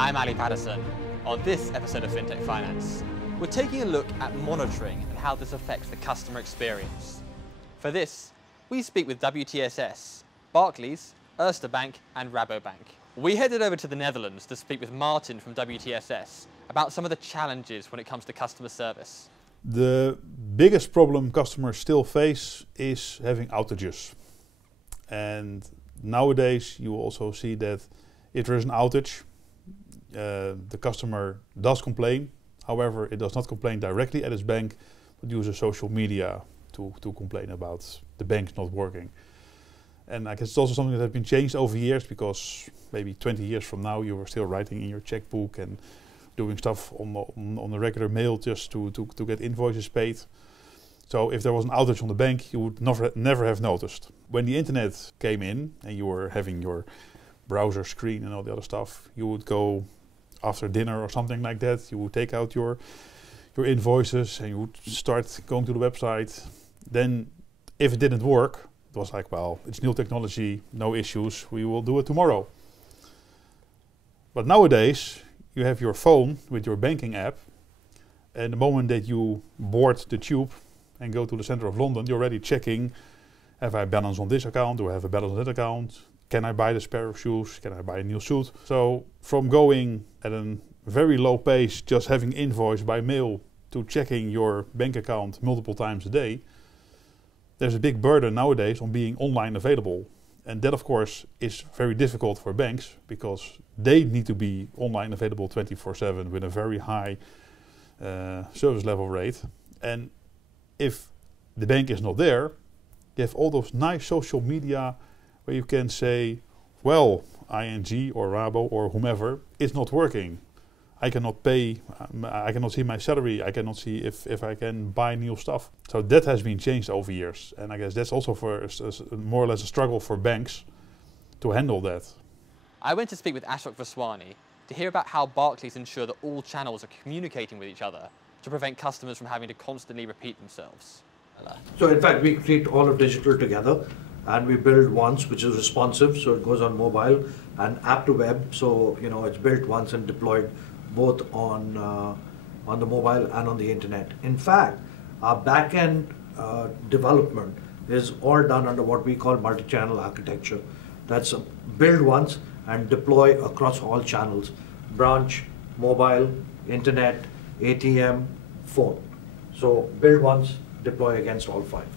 Hi, I'm Ali Patterson. On this episode of Fintech Finance, we're taking a look at monitoring and how this affects the customer experience. For this, we speak with WTSS, Barclays, Erste Bank and RaboBank. We headed over to the Netherlands to speak with Martin from WTSS about some of the challenges when it comes to customer service. The biggest problem customers still face is having outages. And nowadays you will also see that if there is an outage, the customer does complain. However, it does not complain directly at its bank, but uses social media to complain about the bank not working. And I guess it's also something that has been changed over years, because maybe 20 years from now you were still writing in your checkbook and doing stuff on the regular mail just to get invoices paid. So if there was an outage on the bank, you would never have noticed. When the internet came in and you were having your browser screen and all the other stuff, you would go after dinner or something like that, you would take out your invoices and you would start going to the website. Then if it didn't work, it was like, well, it's new technology, no issues, we will do it tomorrow. But nowadays, you have your phone with your banking app, and the moment that you board the tube and go to the center of London, you're already checking, have I balance on this account, do I have a balance on that account? Can I buy this pair of shoes? Can I buy a new suit? So from going at a very low pace, just having invoice by mail, to checking your bank account multiple times a day, there's a big burden nowadays on being online available. And that, of course, is very difficult for banks, because they need to be online available 24/7 with a very high service level rate. And if the bank is not there, you have all those nice social media where you can say, well, ING or Rabo or whomever, it's not working. I cannot pay, I cannot see my salary, I cannot see if I can buy new stuff. So that has been changed over years. And I guess that's also for more or less a struggle for banks to handle that. I went to speak with Ashok Vaswani to hear about how Barclays ensure that all channels are communicating with each other to prevent customers from having to constantly repeat themselves. So in fact, we treat all of digital together, and we build once, which is responsive, so it goes on mobile, and app to web, so it's built once and deployed both on the mobile and on the internet. In fact, our back-end development is all done under what we call multi-channel architecture. That's build once and deploy across all channels: branch, mobile, internet, ATM, phone. So build once, deploy against all five.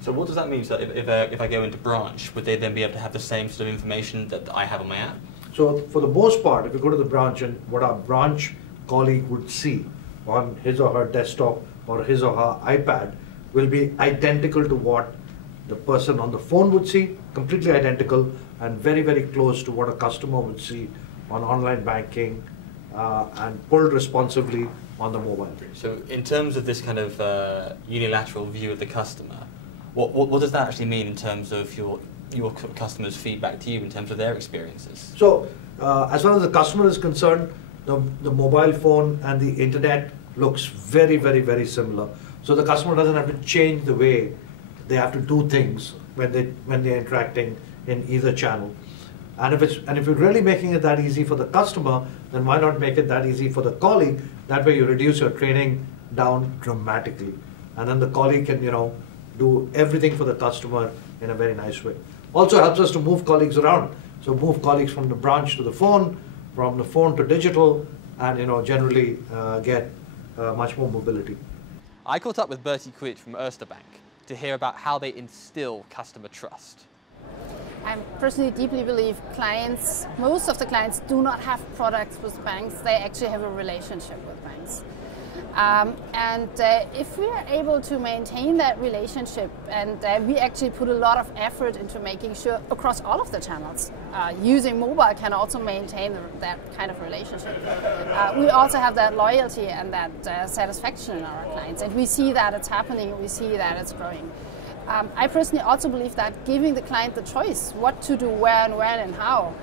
So what does that mean? So if I go into branch, would they then be able to have the same sort of information that I have on my app? So for the most part, if you go to the branch, and what our branch colleague would see on his or her desktop or his or her iPad will be identical to what the person on the phone would see, completely identical, and very, very close to what a customer would see on online banking, and pulled responsively on the mobile. So in terms of this kind of unilateral view of the customer, what does that actually mean in terms of your customers' feedback to you in terms of their experiences? So as far as the customer is concerned, the mobile phone and the internet looks very, very, very similar. So the customer doesn't have to change the way they have to do things when they're interacting in either channel. And if you're really making it that easy for the customer, then why not make it that easy for the colleague? That way you reduce your training down dramatically. And then the colleague can, do everything for the customer in a very nice way. Also helps us to move colleagues around. So move colleagues from the branch to the phone, from the phone to digital, and generally get much more mobility. I caught up with Birte Quitt from Erste Bank to hear about how they instill customer trust. I personally deeply believe most of the clients do not have products with banks, they actually have a relationship with banks. If we are able to maintain that relationship, and we actually put a lot of effort into making sure across all of the channels, using mobile can also maintain that kind of relationship. We also have that loyalty and that satisfaction in our clients, and we see that it's happening, we see that it's growing. I personally also believe that giving the client the choice what to do, where and when and how,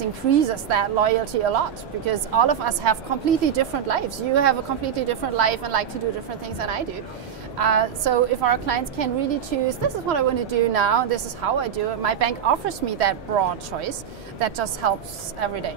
increases that loyalty a lot, because all of us have completely different lives. You have a completely different life and like to do different things than I do. So if our clients can really choose, this is what I want to do now, this is how I do it, my bank offers me that broad choice, that just helps every day.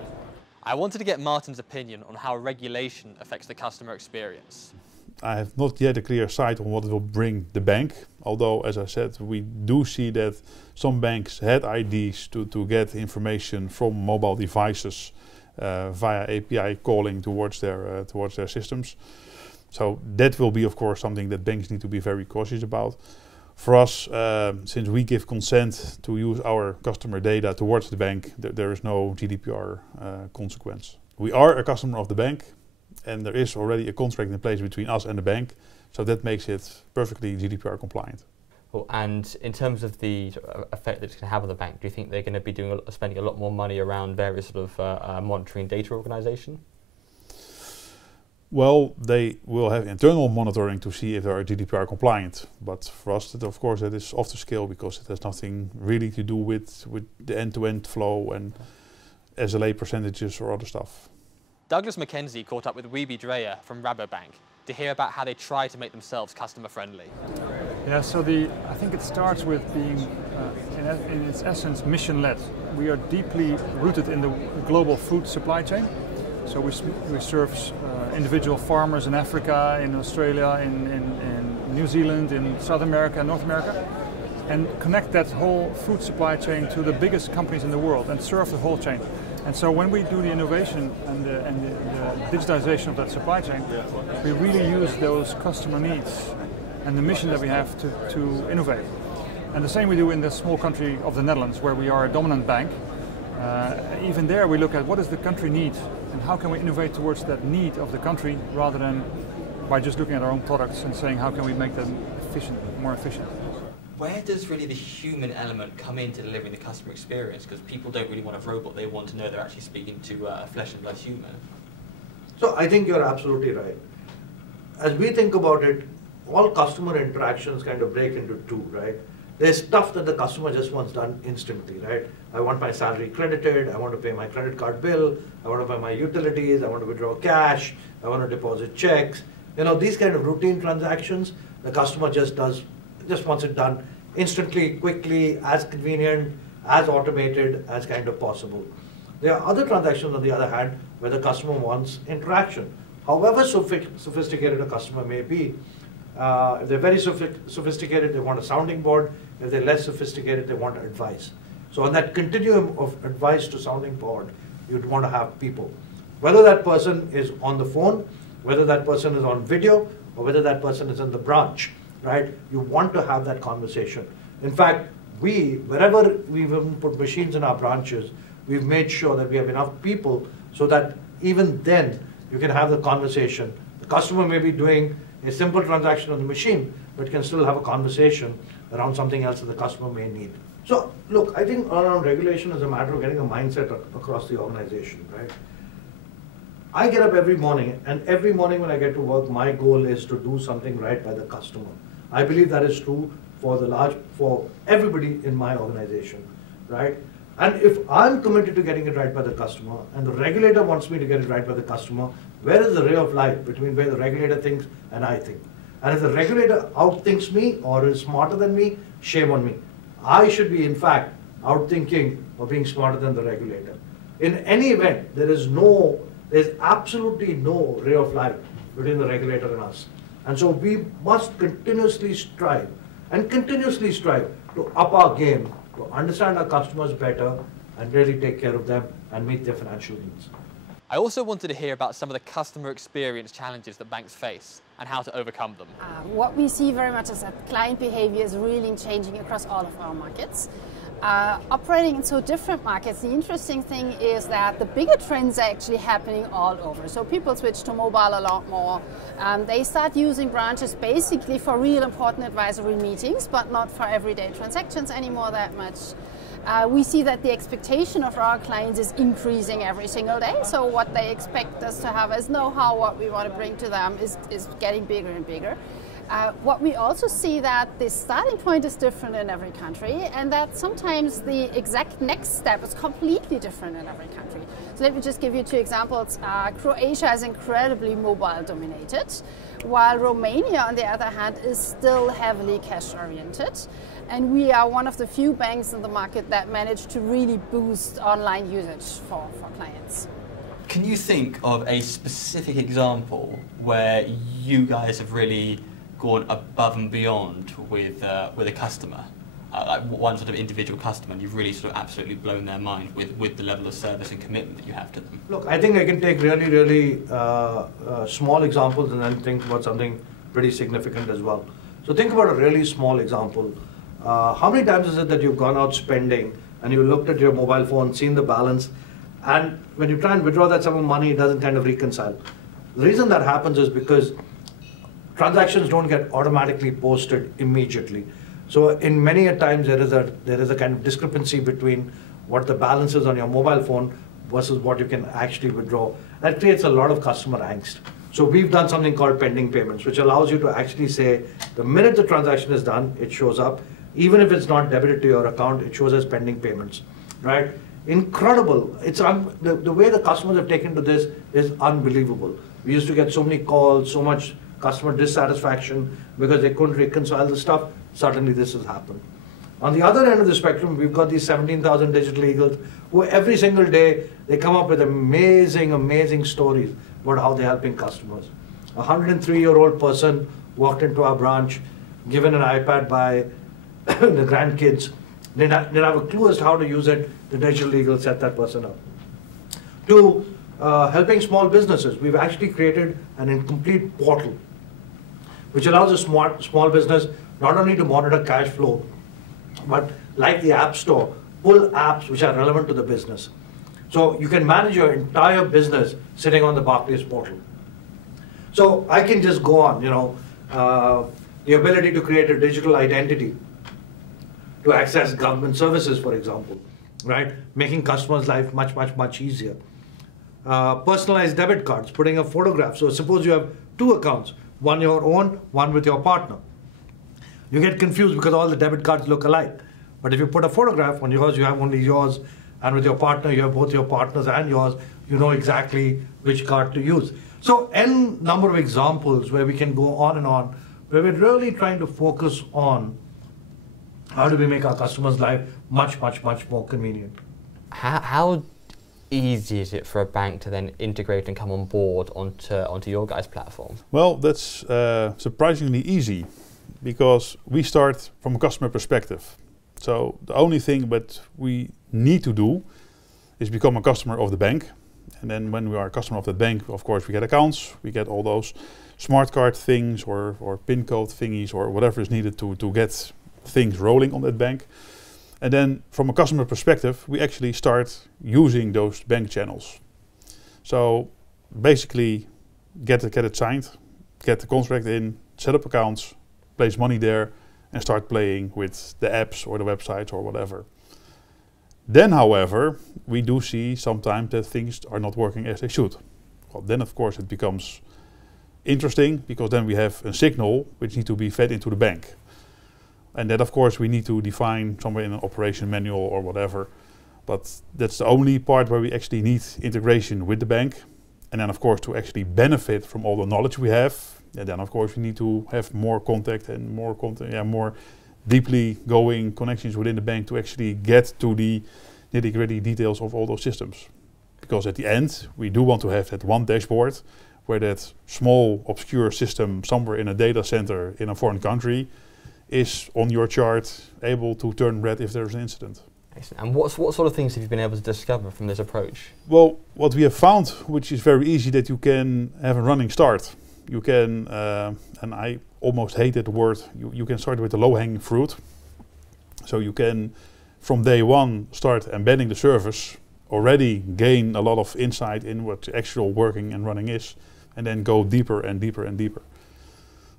I wanted to get Martin's opinion on how regulation affects the customer experience. I have not yet a clear sight on what it will bring the bank, although, as I said, we do see that some banks had IDs to get information from mobile devices via API calling towards their systems. So that will be, of course, something that banks need to be very cautious about. For us, since we give consent to use our customer data towards the bank, there is no GDPR consequence. We are a customer of the bank, and there is already a contract in place between us and the bank, so that makes it perfectly GDPR compliant. Well, and in terms of the effect that it's going to have on the bank, do you think they're going to be spending a lot more money around various sort of monitoring data organisation? Well, they will have internal monitoring to see if they are GDPR compliant. But for us, of course, that is off the scale because it has nothing really to do with the end-to-end flow and SLA percentages or other stuff. Douglas McKenzie caught up with Wiebe Draji from RaboBank to hear about how they try to make themselves customer-friendly. Yeah, so I think it starts with being, in its essence, mission-led. We are deeply rooted in the global food supply chain. So we serve individual farmers in Africa, in Australia, in New Zealand, in South America, North America, and connect that whole food supply chain to the biggest companies in the world and serve the whole chain. And so when we do the innovation and the digitization of that supply chain, we really use those customer needs and the mission that we have to innovate. And the same we do in the small country of the Netherlands, where we are a dominant bank. Even there we look at what does the country need and how can we innovate towards that need of the country rather than by just looking at our own products and saying how can we make them more efficient. Where does really the human element come into delivering the customer experience? Because people don't really want a robot, they want to know they're actually speaking to a flesh and blood human. So I think you're absolutely right. As we think about it, all customer interactions kind of break into two, right? There's stuff that the customer just wants done instantly, right? I want my salary credited, I want to pay my credit card bill, I want to pay my utilities, I want to withdraw cash, I want to deposit checks. You know, these kind of routine transactions, the customer just wants it done instantly, quickly, as convenient, as automated as kind of possible. There are other transactions, on the other hand, where the customer wants interaction. However sophisticated a customer may be, if they're very sophisticated, they want a sounding board. If they're less sophisticated, they want advice. So on that continuum of advice to sounding board, you'd want to have people. Whether that person is on the phone, whether that person is on video, or whether that person is in the branch, right? You want to have that conversation. In fact, wherever we've even put machines in our branches, we've made sure that we have enough people so that even then you can have the conversation. The customer may be doing a simple transaction on the machine, but can still have a conversation around something else that the customer may need. So, look, I think around regulation is a matter of getting a mindset across the organization, right? I get up every morning, and every morning when I get to work, my goal is to do something right by the customer. I believe that is true for everybody in my organization, right? And if I'm committed to getting it right by the customer, and the regulator wants me to get it right by the customer, where is the ray of light between where the regulator thinks and I think? And if the regulator outthinks me or is smarter than me, shame on me. I should be, in fact, outthinking or being smarter than the regulator. In any event, there's absolutely no ray of light between the regulator and us. And so we must continuously strive to up our game, to understand our customers better and really take care of them and meet their financial needs. I also wanted to hear about some of the customer experience challenges that banks face and how to overcome them. What we see very much is that client behavior is really changing across all of our markets. Operating in so different markets, the interesting thing is that the bigger trends are actually happening all over. So people switch to mobile a lot more. They start using branches basically for real important advisory meetings, but not for everyday transactions anymore that much. We see that the expectation of our clients is increasing every single day. So what they expect us to have as know-how, what we want to bring to them is getting bigger and bigger. What we also see that the starting point is different in every country, and that sometimes the exact next step is completely different in every country. So let me just give you two examples. Croatia is incredibly mobile dominated, while Romania, on the other hand, is still heavily cash oriented. And we are one of the few banks in the market that managed to really boost online usage for clients. Can you think of a specific example where you guys have really gone above and beyond with a customer? Like one sort of individual customer, and you've really sort of absolutely blown their mind with the level of service and commitment that you have to them? Look, I think I can take really small examples and then think about something pretty significant as well. So think about a really small example. How many times is it that you've gone out spending and you looked at your mobile phone, seen the balance, and when you try and withdraw that sum of money, it doesn't kind of reconcile? The reason that happens is because transactions don't get automatically posted immediately. So in many a times there is a kind of discrepancy between what the balance is on your mobile phone versus what you can actually withdraw. That creates a lot of customer angst. So we've done something called pending payments, which allows you to actually say the minute the transaction is done, it shows up. Even if it's not debited to your account, it shows as pending payments, right? Incredible. It's the way the customers have taken to this is unbelievable. We used to get so many calls, so much customer dissatisfaction because they couldn't reconcile the stuff. Suddenly this has happened. On the other end of the spectrum, we've got these 17,000 digital eagles who every single day, they come up with amazing stories about how they're helping customers. A 103-year-old person walked into our branch, given an iPad by the grandkids. They didn't have a clue as to how to use it. The digital eagle set that person up. To helping small businesses, we've actually created an incomplete portal which allows a small business not only to monitor cash flow, but like the App Store, pull apps which are relevant to the business. So you can manage your entire business sitting on the Barclays portal. So I can just go on, the ability to create a digital identity to access government services, for example, right? Making customers' life much easier. Personalized debit cards, putting a photograph. So suppose you have two accounts, one your own, one with your partner. You get confused because all the debit cards look alike. But if you put a photograph on yours, you have only yours, and with your partner, you have both your partners and yours, you know exactly which card to use. So n number of examples where we can go on and on, where we're really trying to focus on how do we make our customers' life much more convenient. How easy is it for a bank to then integrate and come on board onto your guys' platform? Well, that's surprisingly easy, because we start from a customer perspective. So the only thing that we need to do is become a customer of the bank. And then when we are a customer of the bank, of course, we get accounts, we get all those smart card things or PIN code thingies or whatever is needed to get things rolling on that bank. And then from a customer perspective, we actually start using those bank channels. So basically get it signed, get the contract in, set up accounts, place money there, and start playing with the apps or the websites or whatever. Then, however, we do see sometimes that things are not working as they should. Well, then of course it becomes interesting, because then we have a signal which needs to be fed into the bank. And that of course we need to define somewhere in an operation manual or whatever. But that's the only part where we actually need integration with the bank. And then of course to actually benefit from all the knowledge we have, and then of course we need to have more contact and more deeply going connections within the bank to actually get to the nitty-gritty details of all those systems. Because at the end, we do want to have that one dashboard where that small obscure system somewhere in a data center in a foreign country is on your chart able to turn red if there's an incident. Excellent. And what sort of things have you been able to discover from this approach? Well, what we have found, which is very easy, that you can have a running start. You can, and I almost hate that word, you can start with the low-hanging fruit. So you can, from day one, start embedding the service, already gain a lot of insight in what the actual working and running is, and then go deeper and deeper and deeper.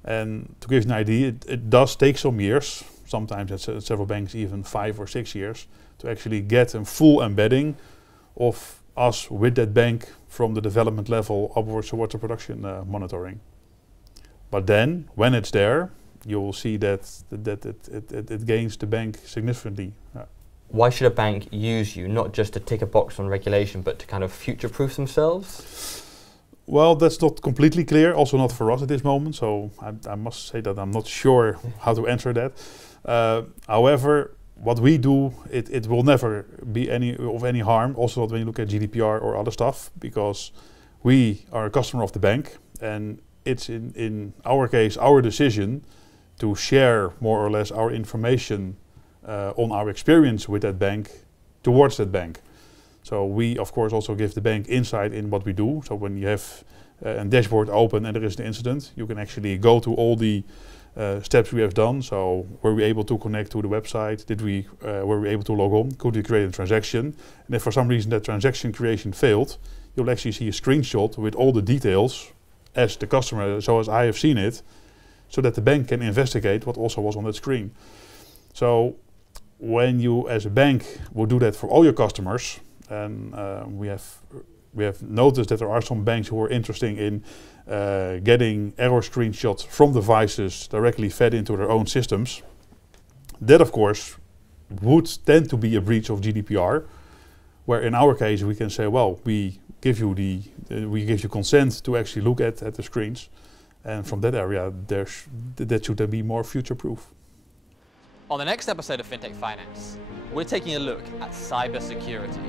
And to give you an idea, it does take some years, sometimes at several banks even 5 or 6 years, to actually get a full embedding of us with that bank from the development level upwards towards the production monitoring. But then, when it's there, you will see that it gains the bank significantly. Why should a bank use you, not just to tick a box on regulation, but to kind of future-proof themselves? Well, that's not completely clear, also not for us at this moment, so I must say that I'm not sure how to answer that. However, what we do, it will never be of any harm, also not when you look at GDPR or other stuff, because we are a customer of the bank, and it's in our case our decision to share more or less our information on our experience with that bank towards that bank. So we of course also give the bank insight in what we do. So when you have a dashboard open and there is an incident, you can actually go to all the steps we have done. So were we able to connect to the website? Were we able to log on? Could we create a transaction? And if for some reason that transaction creation failed, you'll actually see a screenshot with all the details as the customer, so as I have seen it, so that the bank can investigate what also was on that screen. So when you as a bank will do that for all your customers, and we have noticed that there are some banks who are interested in getting error screenshots from devices directly fed into their own systems. That of course would tend to be a breach of GDPR, where in our case we can say, well, we give you consent to actually look at the screens, and from that area that should then be more future-proof. On the next episode of Fintech Finance, we're taking a look at cybersecurity.